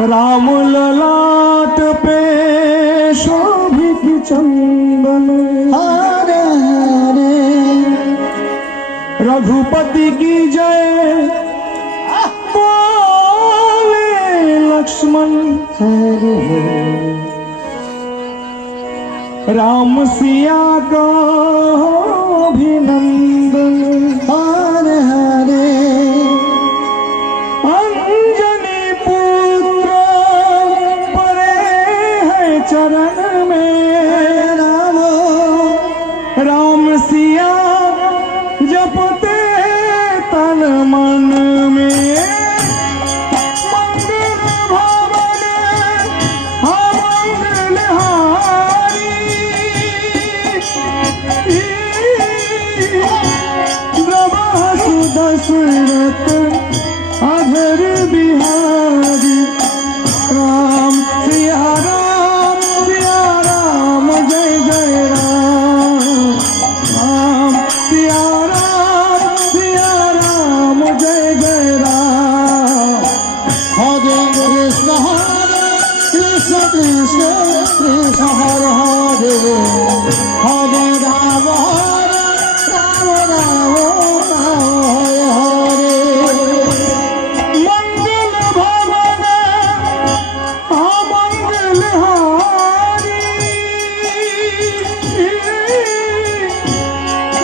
राम ललाट पे शोभित चंदन हरे हरे रघुपति की जय बोले लक्ष्मण हरे राम सिया का अभिनंदन हरे हरे चरण में राम राम सिया जपते तन मन में मंगल भवन मंगलहारी प्रभासु दशरथ अधर बिहारी राम सिया कृष्ण कृष्ण हरे हरे हरे राम राम राम हरे हरे मंगल भवन मंगलहारी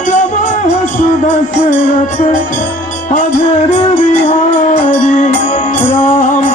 प्रभासु दशरथ अधर बिहारी राम